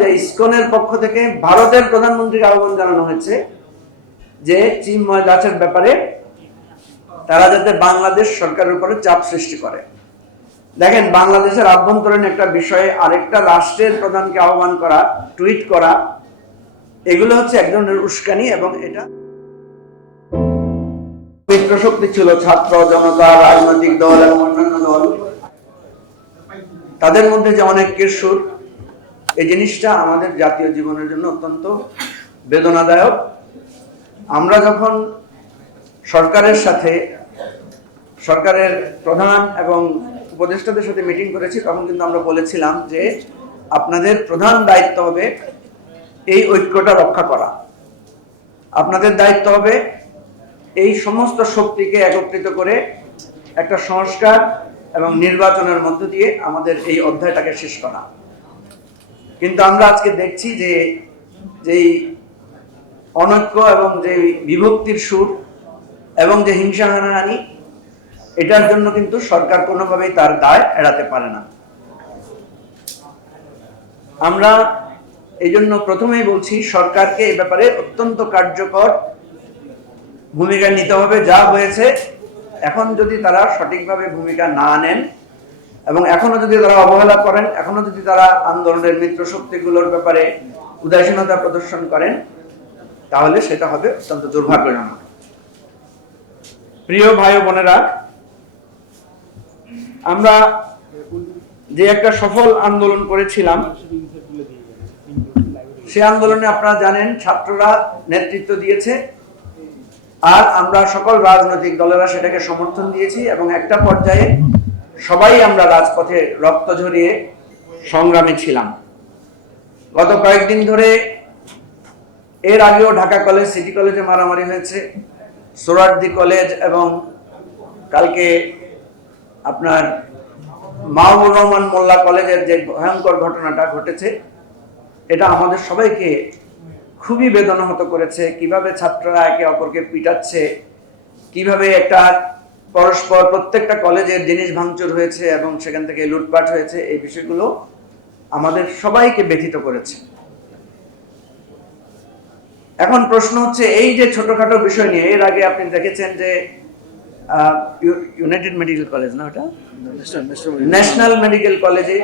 যে ইসকনের পক্ষ থেকে ভারতের প্রধানমন্ত্রীকে আহ্বান জানানো হয়েছে যে চিন্ময় দাসের ব্যাপারে তারা যাতে বাংলাদেশ সরকারের উপরে চাপ সৃষ্টি করে। দেখেন, বাংলাদেশের আভ্যন্তরীণ একটা বিষয়ে আরেকটা রাষ্ট্রের প্রধানকে আহ্বান করা, টুইট করা, এগুলো হচ্ছে এক ধরনের উস্কানি। এবং এটা মিত্রশক্তি ছিল ছাত্র জনতা, রাজনৈতিক দল এবং অন্যান্য দল, তাদের মধ্যে যে অনেক সুর, এই জিনিসটা আমাদের জাতীয় জীবনের জন্য অত্যন্ত বেদনাদায়ক। আমরা যখন সরকারের সাথে, সরকারের প্রধান এবং উপদেষ্টাদের সাথে মিটিং করেছি, তখন কিন্তু আমরা বলেছিলাম যে আপনাদের প্রধান দায়িত্ব হবে এই ঐক্যটা রক্ষা করা। আপনাদের দায়িত্ব হবে এই সমস্ত শক্তিকে একত্রিত করে একটা সংস্কার এবং নির্বাচনের মধ্য দিয়ে আমাদের এই অধ্যায়টাকে শেষ করা। কিন্তু আমরা আজকে দেখছি যে যেই অনৈক্য এবং যে বিভক্তির সুর এবং যে হিংসা হানাহানি, এটার জন্য কিন্তু সরকার কোনোভাবেই তার দায় এড়াতে পারে না। আমরা এই জন্য প্রথমেই বলছি, সরকারকে এই ব্যাপারে অত্যন্ত কার্যকর ভূমিকা নিতে হবে। যা হয়েছে, এখন যদি তারা সঠিকভাবে ভূমিকা না নেন এবং এখনো যদি তারা অবহেলা করেন, এখনো যদি তারা আন্দোলনের মিত্র শক্তিগুলোর ব্যাপারে উদাসীনতা প্রদর্শন করেন, তাহলে সেটা হবে অত্যন্ত দুর্ভাগ্যজনক। প্রিয় ভাই ও বোনেরা, আমরা যে একটা সফল আন্দোলন করেছিলাম, সে আন্দোলনে আপনারা জানেন ছাত্ররা নেতৃত্ব দিয়েছে, আর আমরা সকল রাজনৈতিক দলেরা সেটাকে সমর্থন দিয়েছি এবং একটা পর্যায়ে সবাই আমরা রাজপথে রক্ত ঝরিয়ে সংগ্রামী ছিলাম। গত কয়েকদিন ধরে, এর আগেও ঢাকা কলেজ, সিটি কলেজে মারামারি হয়েছে, সোহরাওয়ার্দী কলেজ এবং কালকে আপনার মাহবুবুর রহমান মোল্লা কলেজের যে ভয়ঙ্কর ঘটনাটা ঘটেছে, এটা আমাদের সবাইকে খুবই বেদনাহত করেছে। কিভাবে ছাত্ররা একে অপরকে পিটাচ্ছে, কিভাবে একটা পরস্পর প্রত্যেকটা কলেজের জিনিস ভাঙচুর হয়েছে এবং সেখান থেকে লুটপাট হয়েছে, এই বিষয়গুলো আমাদের সবাইকে ব্যথিত করেছে। এখন প্রশ্ন হচ্ছে, এই যে ছোটখাটো বিষয় নিয়ে, এর আগে আপনি দেখেছেন যে ইউনাইটেড মেডিকেল কলেজ, না ওটা ন্যাশনাল মেডিকেল কলেজে,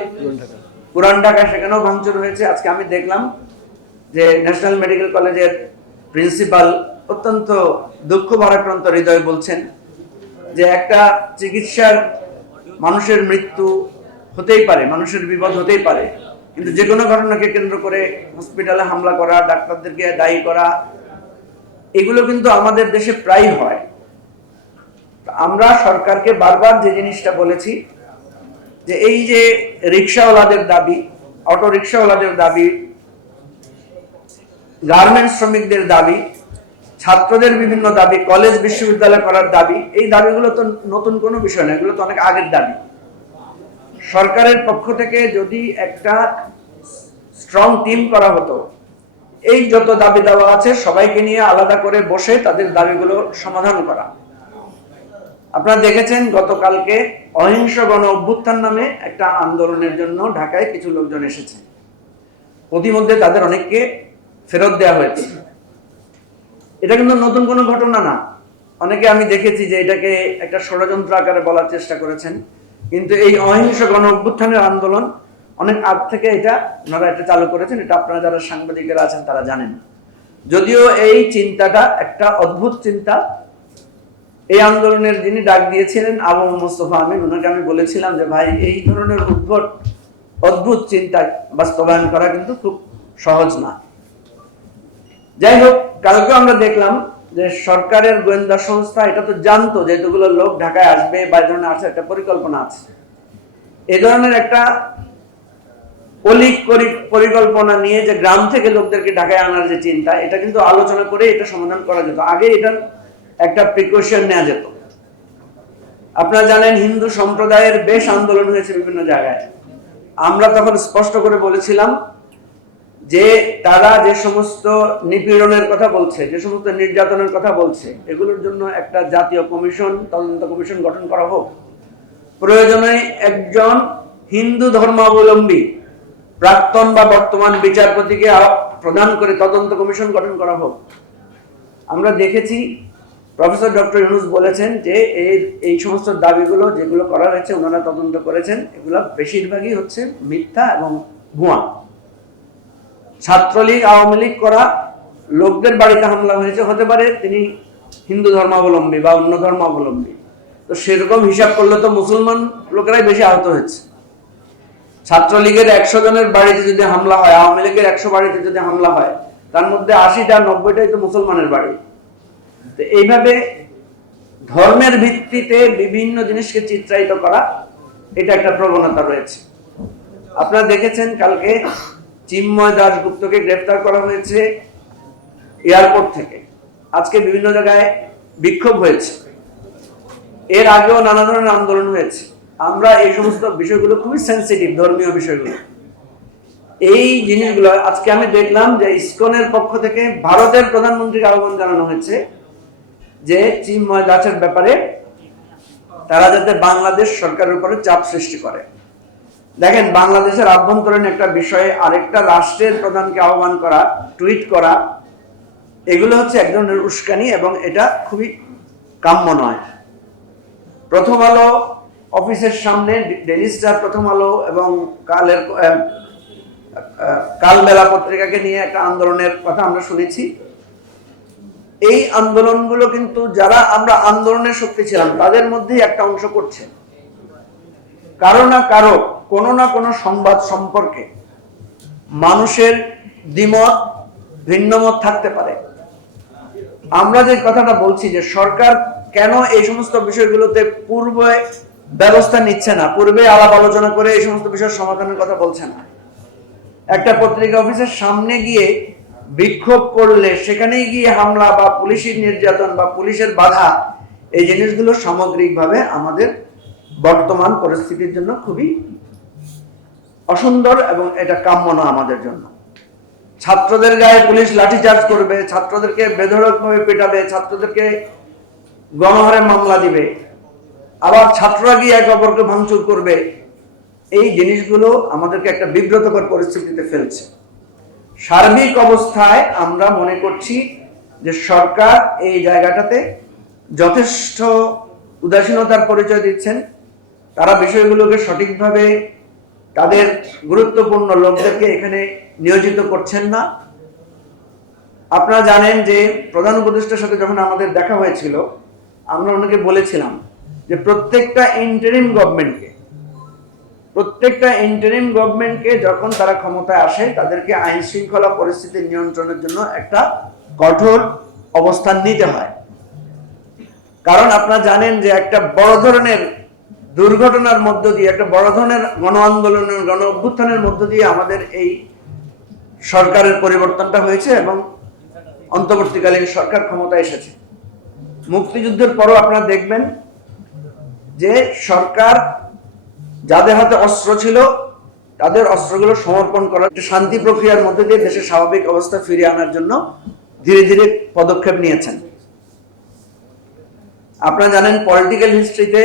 পুরান ঢাকা, সেখানেও ভাঙচুর হয়েছে। আজকে আমি দেখলাম যে ন্যাশনাল মেডিকেল কলেজের প্রিন্সিপাল অত্যন্ত দুঃখ ভারাক্রান্ত হৃদয় বলছেন যে একটা চিকিৎসার, মানুষের মৃত্যু হতেই পারে, মানুষের বিপদ হতেই পারে, কিন্তু যে কোনো ঘটনাকে কেন্দ্র করে হসপিটালে হামলা করা, ডাক্তারদেরকে দায়ী করা, এগুলো কিন্তু আমাদের দেশে প্রায় হয়। আমরা সরকারকে বারবার যে জিনিসটা বলেছি যে এই যে রিক্সাওয়ালাদের দাবি, অটো রিক্সাওয়ালাদের দাবি, গার্মেন্টস শ্রমিকদের দাবি, ছাত্রদের বিভিন্ন দাবি, কলেজ বিশ্ববিদ্যালয় করার দাবি, এই দাবিগুলো তো নতুন কোনো বিষয় না, এগুলো তো অনেক আগের দাবি। সরকারের পক্ষ থেকে যদি একটা স্ট্রং টিম করা হতো, এই যত দাবি দেওয়া আছে সবাইকে নিয়ে আলাদা করে বসে তাদের দাবিগুলো সমাধান করা। আপনারা দেখেছেন গতকালকে অহিংস গণ অভ্যুত্থান নামে একটা আন্দোলনের জন্য ঢাকায় কিছু লোকজন এসেছে, প্রতিমধ্যে তাদের অনেককে ফেরত দেওয়া হয়েছে। এটা কিন্তু নতুন কোনো ঘটনা না। অনেকে আমি দেখেছি যে এটাকে একটা ষড়যন্ত্র আকারে বলার চেষ্টা করেছেন, কিন্তু এই অহিংস গণ অভ্যুত্থানের আন্দোলন অনেক আগ থেকে ওনারা এটা চালু করেছেন। এটা আপনারা যারা সাংবাদিকেরা আছেন তারা জানেন। যদিও এই চিন্তাটা একটা অদ্ভুত চিন্তা। এই আন্দোলনের যিনি ডাক দিয়েছিলেন আবু মোস্তফা আমিন, ওনাকে আমি বলেছিলাম যে ভাই, এই ধরনের অদ্ভুত চিন্তা বাস্তবায়ন করা কিন্তু খুব সহজ না। যাই হোক, কালকে আমরা দেখলাম যে সরকারের গোয়েন্দা সংস্থা এটা তো জানতো যে এতগুলো লোক ঢাকায় আসবে বা এই ধরনের আসে, একটা পরিকল্পনা আছে। এই ধরনের একটা পরিকল্পনা নিয়ে যে গ্রাম থেকে লোকদেরকে ঢাকায় আনার যে চিন্তা, এটা কিন্তু আলোচনা করে এটা সমাধান করা যেত। আগে এটার একটা প্রিকশন নেওয়া যেত। আপনারা জানেন হিন্দু সম্প্রদায়ের বেশ আন্দোলন হয়েছে বিভিন্ন জায়গায়। আমরা তখন স্পষ্ট করে বলেছিলাম যে তারা যে সমস্ত নিপীড়নের কথা বলছে, যে সমস্ত নির্যাতনের কথা বলছে, এগুলোর জন্য একটা জাতীয় কমিশন, তদন্ত কমিশন গঠন করা হোক। প্রয়োজনে একজন হিন্দু ধর্মাবলম্বী প্রাক্তন বা বর্তমান বিচারপতিকে প্রদান করে তদন্ত কমিশন গঠন করা হোক। আমরা দেখেছি প্রফেসর ডক্টর ইউনূস বলেছেন যে এই সমস্ত দাবিগুলো যেগুলো করা হয়েছে ওনারা তদন্ত করেছেন, এগুলো বেশিরভাগই হচ্ছে মিথ্যা এবং ভুয়া। ছাত্রলীগ আওয়ামী লীগ করা লোকদের বাড়িতে হামলা হয়েছে, হতে পারে তিনি হিন্দু ধর্মাবলম্বী বা অন্য ধর্মাবলম্বী, তো সেরকম হিসাব করলে তো মুসলমান লোকেরাই বেশি আহত হয়েছে। ছাত্রলীগের 100 জনের বাড়িতে যদি হামলা হয়, আওয়ামী লীগের 100 বাড়িতে যদি হামলা হয়, তার মধ্যে 80টা 90টাই তো মুসলমানের বাড়ি। তো এইভাবে ধর্মের ভিত্তিতে বিভিন্ন জিনিসকে চিত্রায়িত করা, এটা একটা প্রবণতা রয়েছে। আপনারা দেখেছেন কালকে চিন্ময় দাশগুপ্তকে গ্রেফতার করা হয়েছে এয়ারপোর্ট থেকে, আজকে বিভিন্ন জায়গায় বিক্ষোভ হয়েছে, এর আগেও নানা ধরনের আন্দোলন হয়েছে। আমরা এই সমস্ত বিষয়গুলো খুবই সেন্সিটিভ, ধর্মীয় বিষয়গুলো, এই জিনিসগুলো আজকে আমি দেখলাম যে ইসকনের পক্ষ থেকে ভারতের প্রধানমন্ত্রীকে আহ্বান জানানো হয়েছে যে চিন্ময় দাসের ব্যাপারে তারা যাতে বাংলাদেশ সরকারের উপরে চাপ সৃষ্টি করে। দেখেন, বাংলাদেশের আভ্যন্তরীণ একটা বিষয়ে আরেকটা রাষ্ট্রের প্রধানকে আহ্বান করা, টুইট করা, এগুলো হচ্ছে এক ধরনের উস্কানি এবং এটা খুবই কাম্য নয়। প্রথম আলো অফিসের সামনে, ডেইলি স্টার, প্রথম আলো এবং কালবেলা পত্রিকাকে নিয়ে একটা আন্দোলনের কথা আমরা শুনেছি। এই আন্দোলনগুলো কিন্তু যারা আমরা আন্দোলনের শক্তি ছিলাম তাদের মধ্যেই একটা অংশ করছে, কারো না কারো কোনো না কোনো সংবাদ সম্পর্কে মানুষের দ্বিমত, ভিন্নমত থাকতে পারে। আমরা যে কথাটা বলছি যে সরকার কেন এই সমস্ত বিষয়গুলোতে পূর্বে ব্যবস্থা নিচ্ছে না, পূর্বে আলাপ আলোচনা করে এই সমস্ত বিষয়ের সমাধানের কথা বলছে না। একটা পত্রিকা অফিসের সামনে গিয়ে বিক্ষোভ করলে সেখানেই গিয়ে হামলা বা পুলিশের নির্যাতন বা পুলিশের বাধা, এই জিনিসগুলো সামগ্রিকভাবে আমাদের বর্তমান পরিস্থিতির জন্য খুবই অসুন্দর এবং এটা কাম্য না আমাদের জন্য। ছাত্রদের গায়ে পুলিশ লাঠিচার্জ করবে, ছাত্রদেরকে বেধড়কভাবে পেটাবে, ছাত্রদেরকে গণহারে মামলা দিবে, আবার ছাত্ররা গিয়ে এক অপরকে ভাঙচুর করবে, এই জিনিসগুলো আমাদেরকে একটা বিব্রতকর পরিস্থিতিতে ফেলছে। সার্বিক অবস্থায় আমরা মনে করছি যে সরকার এই জায়গাটাতে যথেষ্ট উদাসীনতার পরিচয় দিচ্ছেন। তারা বিষয়গুলোকে সঠিকভাবে তাদের গুরুত্বপূর্ণ লোকদেরকে এখানে নিয়োজিত করছেন না। আপনারা জানেন যে প্রধান উপদেষ্টার সাথে যখন আমাদের দেখা হয়েছিল, আমরা ওনাকে বলেছিলাম যে প্রত্যেকটা ইন্টারিম গভর্নমেন্টকে যখন তারা ক্ষমতায় আসে তাদেরকে আইন শৃঙ্খলা পরিস্থিতি নিয়ন্ত্রণের জন্য একটা কঠোর অবস্থান নিতে হয়। কারণ আপনারা জানেন যে একটা বড় ধরনের দুর্ঘটনার মধ্য দিয়ে, একটা বড় ধরনের গণ আন্দোলনের, গণ অভ্যুত্থানের মধ্য দিয়ে আমাদের এই সরকারের পরিবর্তনটা হয়েছে এবং অন্তর্বর্তীকালীন সরকার ক্ষমতায় এসেছে। মুক্তিযুদ্ধের পরও আপনারা দেখবেন যে সরকার যাদের হাতে অস্ত্র ছিল তাদের অস্ত্রগুলো সমর্পণ করার শান্তি প্রক্রিয়ার মধ্যে দিয়ে দেশের স্বাভাবিক অবস্থা ফিরিয়ে আনার জন্য ধীরে ধীরে পদক্ষেপ নিয়েছেন। আপনারা জানেন পলিটিক্যাল হিস্ট্রিতে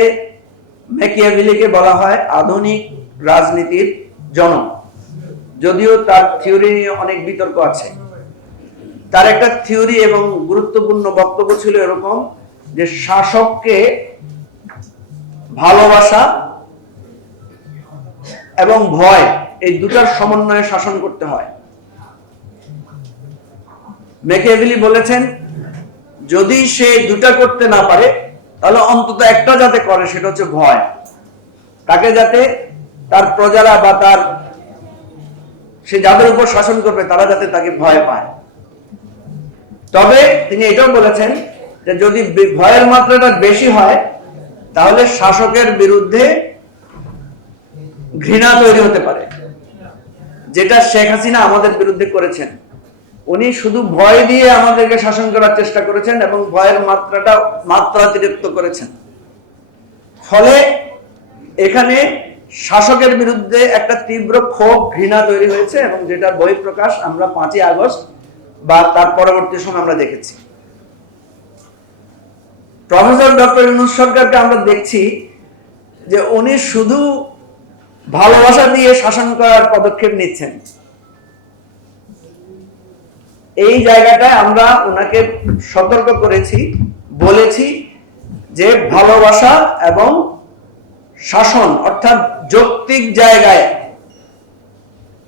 ম্যাকিয়াভেলিকে বলা হয় আধুনিক রাজনীতির জনক, যদিও তার থিওরি নিয়ে অনেক বিতর্ক আছে। তার একটা থিওরি এবং গুরুত্বপূর্ণ বক্তব্য ছিল এরকম যে শাসককে ভালোবাসা এবং ভয়, এই দুটার সমন্বয়ে শাসন করতে হয়। ম্যাকিয়াভেলি বলেছেন যদি সে দুটা করতে না পারে তাহলে অন্তত একটা যাতে করে, সেটা হচ্ছে ভয়। তাকে যাতে তার প্রজারা বা তার সে যাদের উপর শাসন করবে তারা যাতে তাকে ভয় পায়। তবে তিনি এটাও বলেছেন যে যদি ভয়ের মাত্রাটা বেশি হয় তাহলে শাসকের বিরুদ্ধে ঘৃণা তৈরি হতে পারে, যেটা শেখ হাসিনা আমাদের বিরুদ্ধে করেছেন। উনি শুধু ভয় দিয়ে আমাদেরকে শাসন করার চেষ্টা করেছেন এবং ভয়ের মাত্রাতিরিক্ত করেছেন। ফলে এখানে শাসকের বিরুদ্ধে একটা তীব্র ক্ষোভ, ঘৃণা তৈরি হয়েছে এবং যেটা বহিঃপ্রকাশ আমরা 5ই আগস্ট বা তার পরবর্তী সময় আমরা দেখেছি। প্রফেসর ডক্টর ইউনূস সরকারকে আমরা দেখছি যে উনি শুধু ভালোবাসা দিয়ে শাসন করার পদক্ষেপ নিচ্ছেন। এই জায়গাটায় আমরা ওনাকে সতর্ক করেছি, বলেছি যে ভালোবাসা এবং শাসন অর্থাৎ যৌক্তিক জায়গায়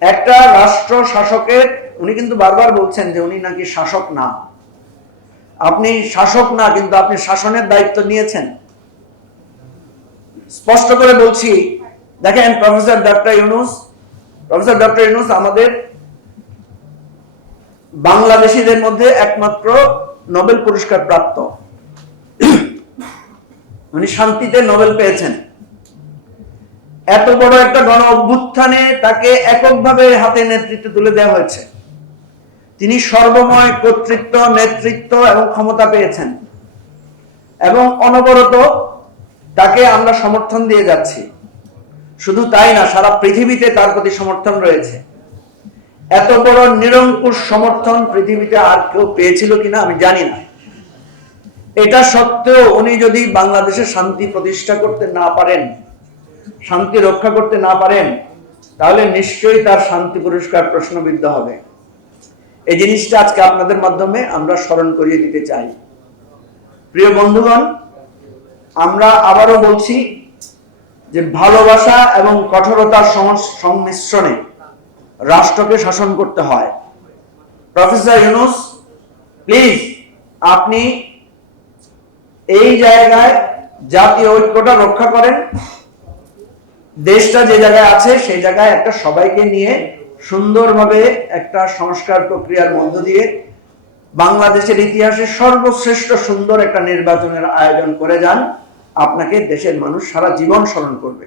একটা রাষ্ট্র শাসকের, উনি কিন্তু বারবার বলছেন যে উনি নাকি শাসক না। আপনি শাসক না, কিন্তু আপনি শাসনের দায়িত্ব নিয়েছেন। স্পষ্ট করে বলছি, দেখেন প্রফেসর ডক্টর ইউনূস আমাদের বাংলাদেশিদের মধ্যে একমাত্র নোবেল পুরস্কার প্রাপ্ত। উনি শান্তিতে নোবেল পেয়েছেন। এত বড় একটা গণ অভ্যুত্থানে তাকে এককভাবে হাতে নেতৃত্ব তুলে দেওয়া হয়েছে। তিনি সর্বময় কর্তৃত্ব, নেতৃত্ব এবং ক্ষমতা পেয়েছেন এবং অনবরত তাকে আমরা সমর্থন দিয়ে যাচ্ছি। শুধু তাই না, সারা পৃথিবীতে তার প্রতি সমর্থন রয়েছে। এত বড় নিরঙ্কুশ সমর্থন পৃথিবীতে আর কেউ পেয়েছিল কিনা আমি জানি না। এটা সত্ত্বেও উনি যদি বাংলাদেশে শান্তি প্রতিষ্ঠা করতে না পারেন, শান্তি রক্ষা করতে না পারেন, তাহলে নিশ্চয়ই তার শান্তি পুরস্কার প্রশ্নবিদ্ধ হবে। এই জিনিসটা আজকে আপনাদের মাধ্যমে আমরা স্মরণ করিয়ে দিতে চাই। প্রিয় বন্ধুগণ, আমরা আবারও বলছি যে ভালোবাসা এবং কঠোরতার সংমিশ্রণে রাষ্ট্রকে শাসন করতে হয়। প্রফেসর ইউনূস, প্লিজ আপনি এই জায়গায় জাতীয় ঐক্যটা রক্ষা করেন। দেশটা যে জায়গায় আছে সেই জায়গায় একটা সবাইকে নিয়ে সুন্দরভাবে একটা সংস্কার প্রক্রিয়ার মধ্য দিয়ে বাংলাদেশের ইতিহাসে সর্বশ্রেষ্ঠ সুন্দর একটা নির্বাচনের আয়োজন করে যান। আপনাকে দেশের মানুষ সারা জীবন স্মরণ করবে।